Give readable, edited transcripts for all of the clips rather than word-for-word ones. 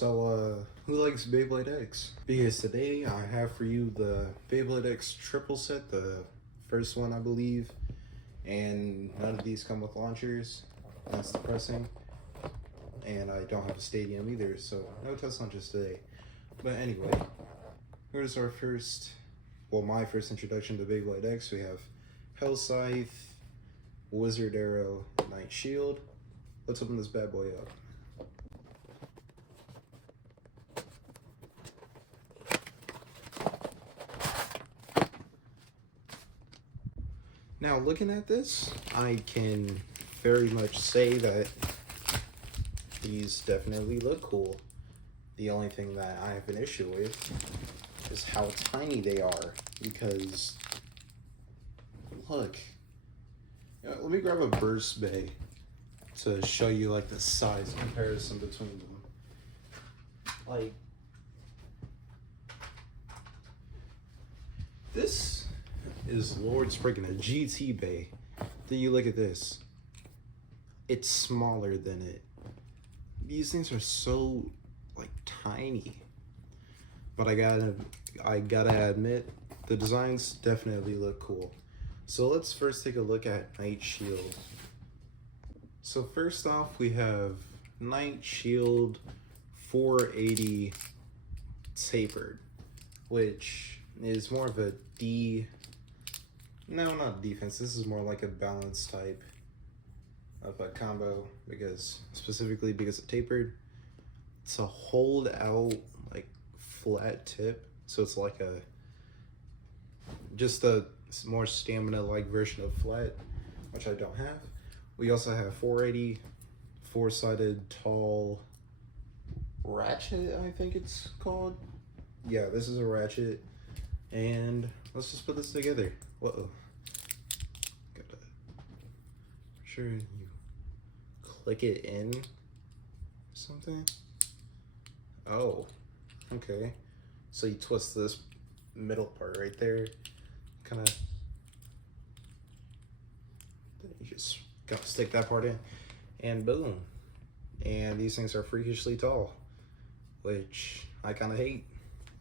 Who likes Beyblade X? Because today I have for you the Beyblade X triple set, the first one I believe, and none of these come with launchers. That's depressing. And I don't have a stadium either, so no test launches today. But anyway, here's our my first introduction to Beyblade X. We have Hell Scythe, Wizard Arrow, Knight Shield. Let's open this bad boy up. Now, looking at this, I can very much say that these definitely look cool. The only thing that I have an issue with is how tiny they are, because look, let me grab a burst bay to show you like the size comparison between them. Like, this is Lord's freaking a GT bay. Then you look at this, it's smaller than it. These things are so like tiny, but I gotta admit the designs definitely look cool. So let's first take a look at Knight Shield. So first off, we have Knight Shield 480 tapered, which is more of a not defense, this is more like a balance type of a combo, specifically because it tapered. It's a hold out like flat tip, so it's like just a more stamina like version of flat, which I don't have. We also have 480 four-sided tall ratchet, I think it's called. Yeah, this is a ratchet, and let's just put this together. Whoa, gotta make sure you click it in or something. Oh, okay. So you twist this middle part right there, kind of, you just gotta stick that part in, and boom. And these things are freakishly tall, which I kind of hate.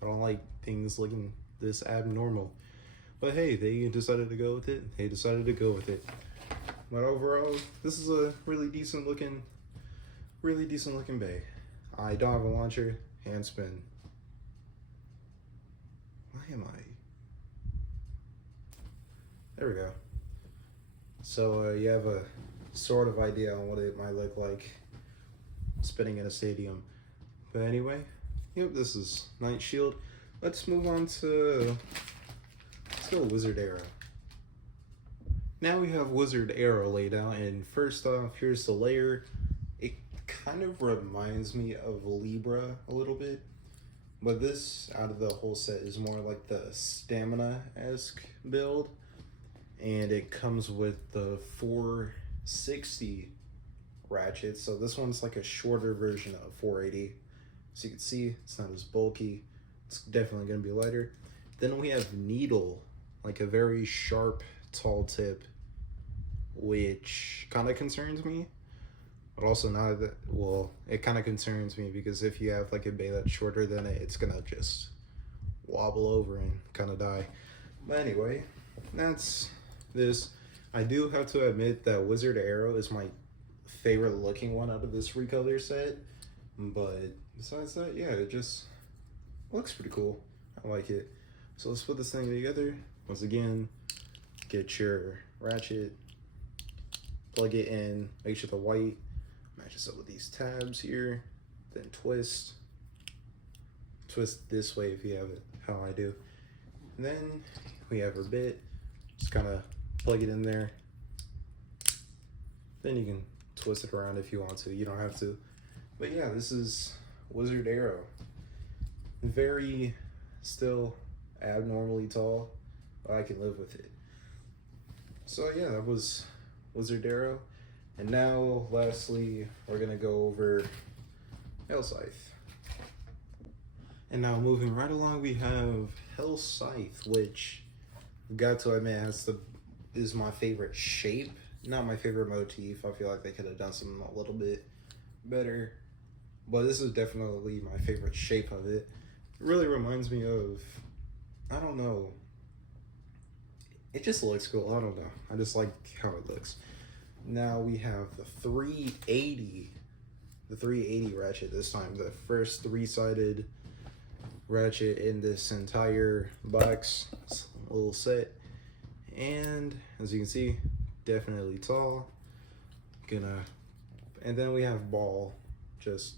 I don't like things looking this abnormal. But hey, they decided to go with it. They decided to go with it. But overall, this is a really decent looking bay. I don't have a launcher, hand spin. Why am I? There we go. So you have a sort of idea on what it might look like spinning in a stadium. But anyway, yep, this is Knight Shield. Let's move on to, let's go Wizard Arrow. Now we have Wizard Arrow laid out, and first off, here's the layer. It kind of reminds me of Libra a little bit, but this out of the whole set is more like the stamina-esque build, and it comes with the 460 ratchet. So this one's like a shorter version of 480. So you can see it's not as bulky. It's definitely going to be lighter. Then we have Needle, like a very sharp, tall tip, which kind of concerns me, but also not that, well, it kind of concerns me because if you have like a bay that's shorter than it, it's gonna just wobble over and kind of die. But anyway, that's this. I do have to admit that Wizard Arrow is my favorite looking one out of this recolor set, but besides that, yeah, it just looks pretty cool. I like it. So let's put this thing together. Once again, get your ratchet, plug it in, make sure the white matches up with these tabs here, then twist this way if you have it, how I do. And then we have our bit, just kind of plug it in there. Then you can twist it around if you want to, you don't have to. But yeah, this is Wizard Arrow. Very still abnormally tall, but I can live with it. So yeah, that was Wizard Arrow. And now, lastly, we're gonna go over Hell Scythe. And now moving right along, we have Hell Scythe, which I've got to admit is my favorite shape, not my favorite motif. I feel like they could have done something a little bit better. but this is definitely my favorite shape of it. It really reminds me of, I don't know, it just looks cool. I don't know, I just like how it looks. Now we have the 380 ratchet this time, the first three-sided ratchet in this entire box. It's a little set, and as you can see, definitely tall. And then we have ball. Just,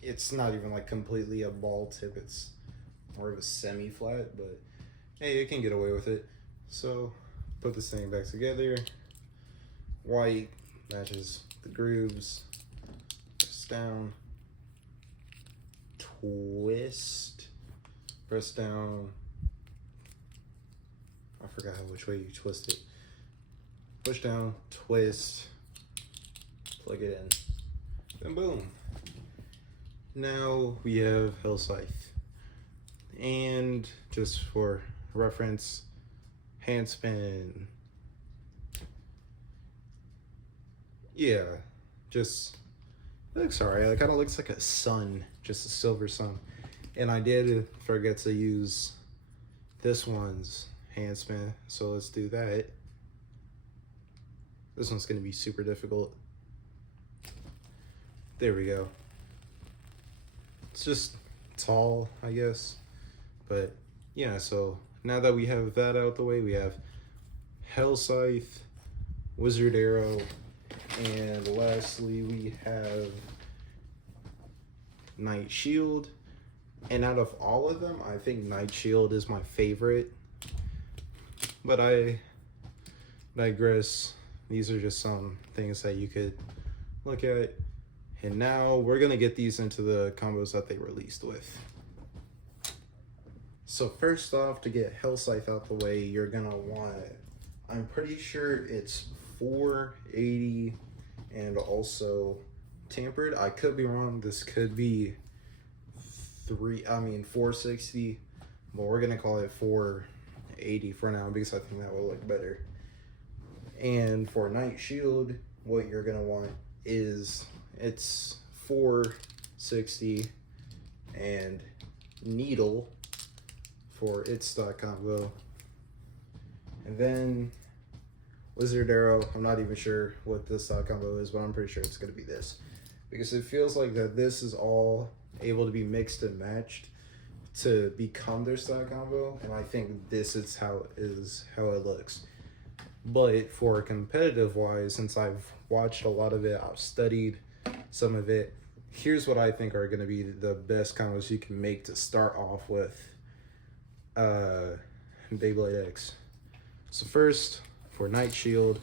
it's not even like completely a ball tip, it's more of a semi-flat, but hey, it can get away with it. So put this thing back together. White matches the grooves. Press down, twist, press down. I forgot which way you twist it. Push down, twist, plug it in, and boom. Now we have Hell Scythe. And just for reference, hand spin. Yeah, just, it looks alright. It kind of looks like a sun, just a silver sun. And I did forget to use this one's hand spin, so let's do that. This one's going to be super difficult. There we go. It's just tall, I guess. But yeah, so now that we have that out the way, we have Hell Scythe, Wizard Arrow, and lastly we have Knight Shield. And out of all of them, I think Knight Shield is my favorite. But I digress. These are just some things that you could look at. And now we're gonna get these into the combos that they released with. So first off, to get Hell Scythe out the way, you're gonna want, I'm pretty sure it's 480 and also tampered. I could be wrong, this could be 460, but we're gonna call it 480 for now because I think that will look better. And for Knight Shield, what you're gonna want is, it's 460 and needle for its stock combo. And then Wizard Arrow, I'm not even sure what the stock combo is, but I'm pretty sure it's gonna be this. Because it feels like that this is all able to be mixed and matched to become their stock combo, and I think this is how it looks. But for competitive wise, since I've watched a lot of it, I've studied some of it, here's what I think are going to be the best combos you can make to start off with Beyblade X. So first, for Knight Shield,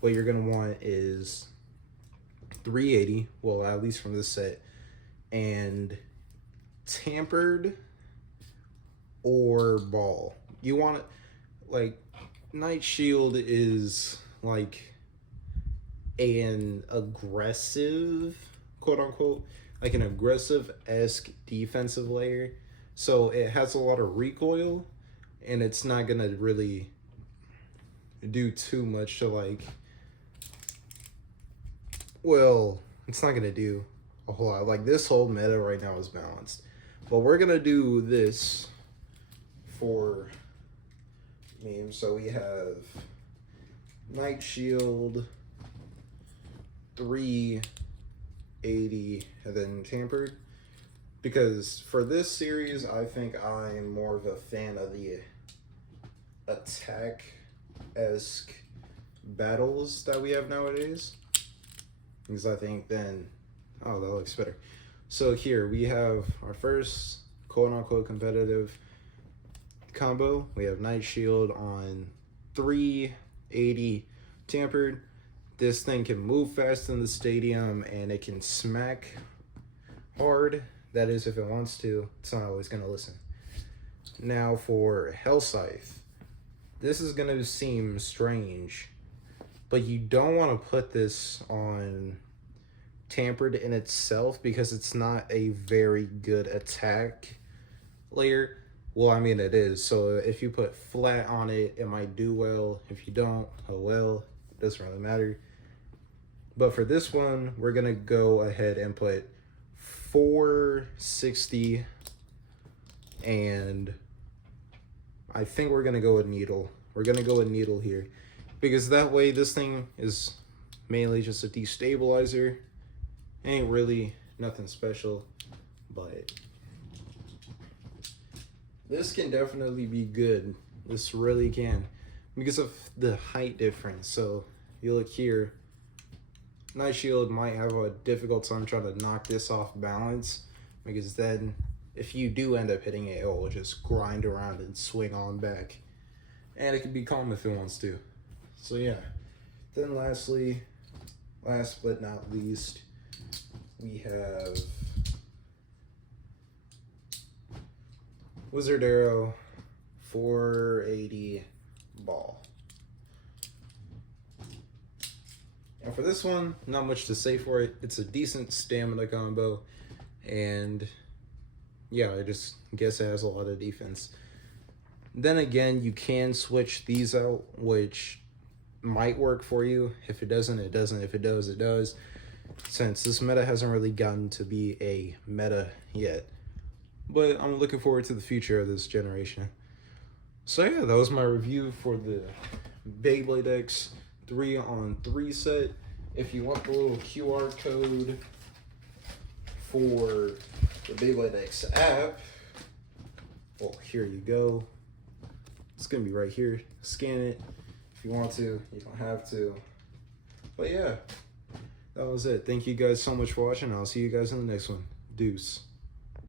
what you're going to want is 380, well, at least from this set, and tampered or ball. You want it, like, Knight Shield is like an aggressive, quote unquote, like an aggressive-esque defensive layer. So it has a lot of recoil, and it's not gonna really do too much to, like, well, it's not gonna do a whole lot. Like, this whole meta right now is balanced. But we're gonna do this for memes. So we have Knight Shield, 380, and then tampered. Because for this series, I think I'm more of a fan of the attack-esque battles that we have nowadays. Because I think then, oh, that looks better. So here we have our first quote-unquote competitive combo. We have Knight Shield on 380 tampered. This thing can move fast in the stadium, and it can smack hard. That is, if it wants to. It's not always going to listen. Now for Hell Scythe, this is going to seem strange, but you don't want to put this on tampered in itself because it's not a very good attack layer. Well, I mean, it is. So if you put flat on it, it might do well. If you don't, oh well. It doesn't really matter. But for this one, we're going to go ahead and put 460, and I think we're gonna go with needle. We're gonna go with needle here, because that way this thing is mainly just a destabilizer. Ain't really nothing special, but this can definitely be good. This really can, because of the height difference. So you look here, Night Shield might have a difficult time trying to knock this off balance, because then if you do end up hitting it, it will just grind around and swing on back. And it can be calm if it wants to. So yeah. Then lastly, last but not least, we have Wizard Arrow 480 ball. And for this one, not much to say for it. It's a decent stamina combo, and yeah, I just guess it has a lot of defense. Then again, you can switch these out, which might work for you. If it doesn't, it doesn't. If it does, it does. Since this meta hasn't really gotten to be a meta yet. But I'm looking forward to the future of this generation. So yeah, that was my review for the Beyblade X 3-on-3 set. If you want the little QR code for the Beyblade X app, well, here you go. It's gonna be right here. Scan it if you want to. You don't have to. But yeah, that was it. Thank you guys so much for watching. I'll see you guys in the next one. Deuce.